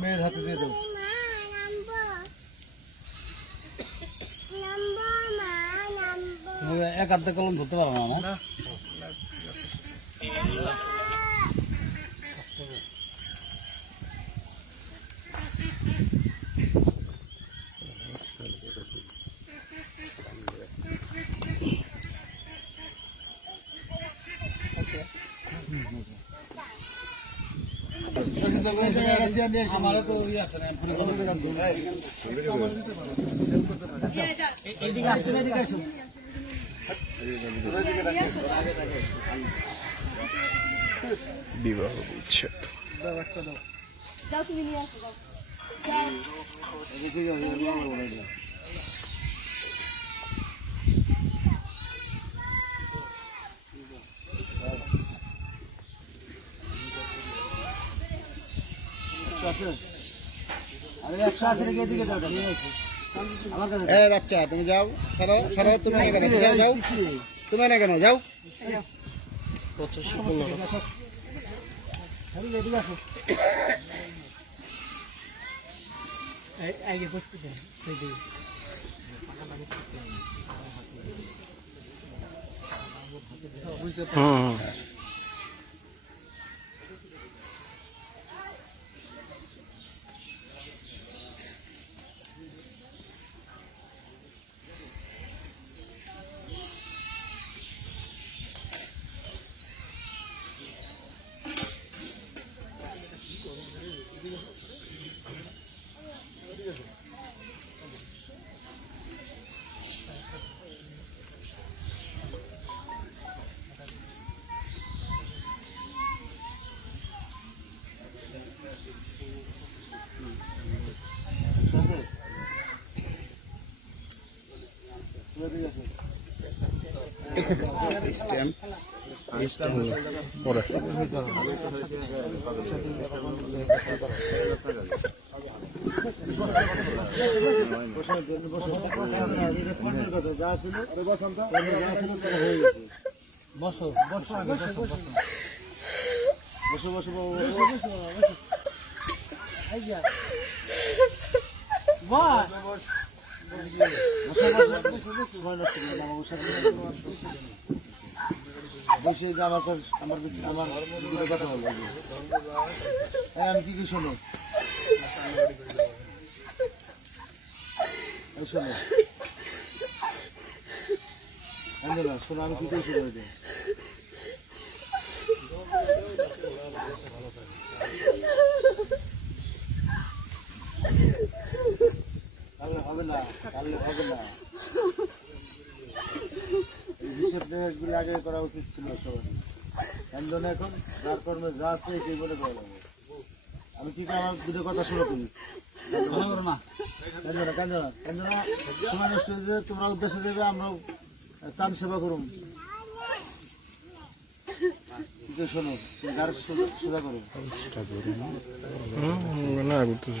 মেয়ের হাতে দিয়ে তুমি এক আধটা কলম ধরতে পারো না না আমারও তো ইয়ে আছে না ফুলে এইদিকে আসতে এদিকে আসো বিবাহ বিচ্ছেদ যাও তুমি নিয়ে আসো যাও যাও এদিকে যাও, এদিকে যাও, এদিকে যাও। একশো আছে? আরে একশো আছে নাকি এদিকে যাও, এটা নিয়ে এসো। আমার কাছে এ বাচ্চা তুমি যাও সরো সরো তুমি কেন? যাও যাও। তুমি এনে কেন? যাও। আগে বসতে দেন হুম। স্ট্যাম্প স্ট্যাম্প পরে বসো, বসো। বসো বসো বসো বসো বসো বসো বসো বসো বসো বসো সাথে বসো। বসে যে আমার আমার আমার দুটো কথা বলব। হ্যাঁ আমি কি কি শোনো? শোনো। শোনো, আমি কি কি শোনো এটা হবে না হবে না। এই হিসেব আগে করা উচিত ছিল সবার কেন এখন যার কর্মে যা আছে সেই বলে করা যাবে আমি কি করে আমার দুটো কথা শুরু করি মনে করো না? কান্দনা কান্দনা কান্দনা নষ্ট হয়েছে তোমরা উদ্দেশ্য দেবে আমরাও চান সেবা করুন। শোনো তুমি গাড়ি সোজা- সোজা করো। না করতেছি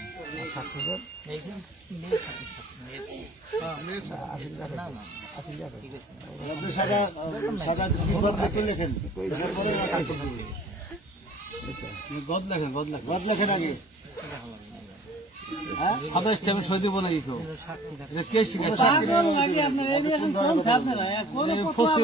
গদ লেখেন গদ লেখেন গদ লেখেন আগে হ্যাঁ সাদা স্টেমে সই দিব না দিত এটা কে শিখাইছে ফসল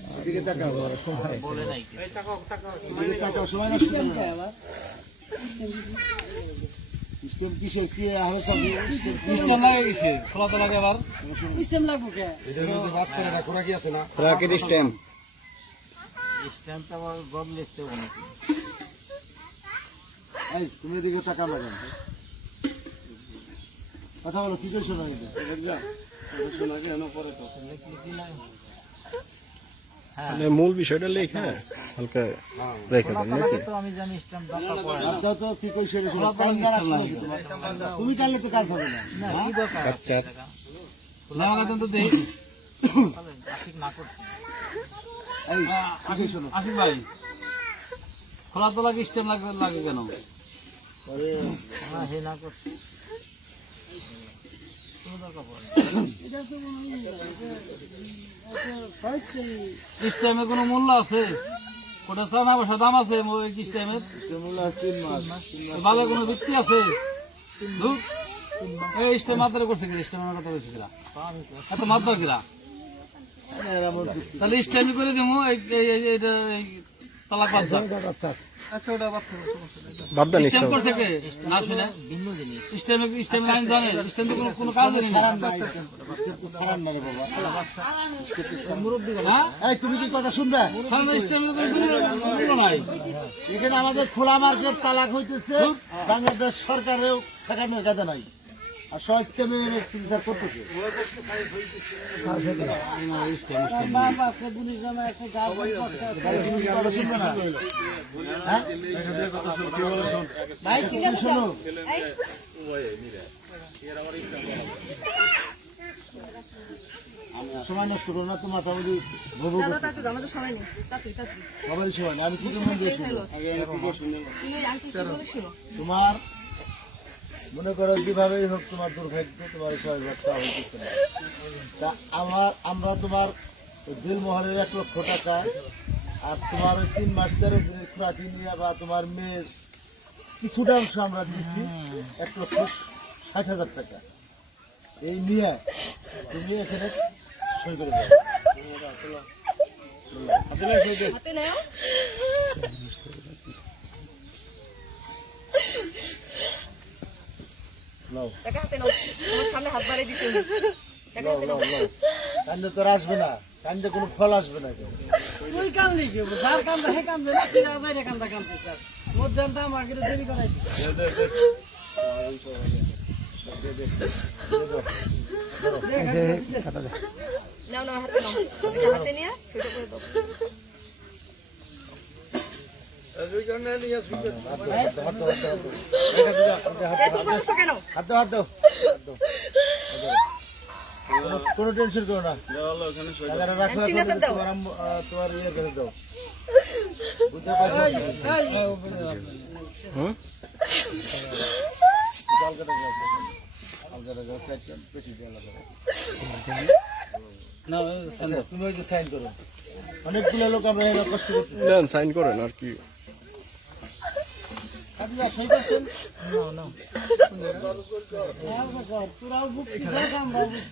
বল কি কি? না। কি আবার এই তুমি এদিকে তাকা লাগান কথা বলো কি করে শোনা এটা? মানে মূল বিষয়টা লেখা হালকা রেখে দেন নাকি? তুমি কানলে তো কাজ হবে না। আচ্ছা। আসিফ আসিফ ভাই খোলা তো লাগে স্টেম লাগে লাগে কেন? স্টেমে কোনো মূল্য আছে? ওটা চানা পয়সা দাম আছে ভালো কোনো ভিত্তি আছে। এই স্টেম মাত্রা করছে কিনা? কিনা? এত মাত্রা কিনা? তাহলে স্টেমি করে দিব এই এই- এই- এইটা এই তালাক বাদ আচ্ছা ওটা বাদ থাকো, সমস্যা নেই। বাদ স্টেম করছে কে? না শুনে। স্টেমে স্টেম লাইন জানে। স্টেম তো কোনো কোনো কাজ নেই। সারান না, স্টেপ তো সারান না রে বাবা এই তুমি কি কথা শুনবে? সামনে স্টেমে তো কোনো নাই। এখানে আমাদের খোলা মার্কেট তালাক হইতেছে। বাংলাদেশ সরকারেও ঠেকানোর কাজে নাই। আর চিন্তা করতেছে। সময় নষ্ট করো না তোমার সবারই সময় আমি কি তোমার মনে করো যেভাবেই হোক তোমার দুর্ভাগ্য তোমার বাচ্চা হইতেছে না। তা আমার আমরা তোমার ওই দিলমোহরের এক লক্ষ টাকা আর তোমার ওই তিন মাস ধরে খুঁড়াটি নিয়ে বা তোমার মেয়ের কিছুটা অংশ আমরা দিচ্ছি এক লক্ষ ষাট হাজার টাকা। এই নিয়ে তুমি এখানে সই করে নাও। টাকা হাতে নাও। তোমার সামনে হাত বাড়িয়ে দিতে। টাকা হাতে নাও কান্দে তোর আসবে না। কান্দে কোনো ফল আসবে না তুই কানলি কি যার কান্দা হে কান্দে না আজাই রে কান্দা কান্দে স্যার। মধ্যে মার্কেটে দেরি করাই নাও নাও হাতে নাও। হাতে নিয়ে সেটা করে দাও। কেন হাত দাও হাত দাও হাত দাও। কোনো- কোনো টেনশন করো না। তোমার ইয়ে করে দাও বুঝতে পারছ অনেকগুলো লোক আমরা কষ্ট করতেছি সাইন করেন আর কি আপনি সই করছেন না না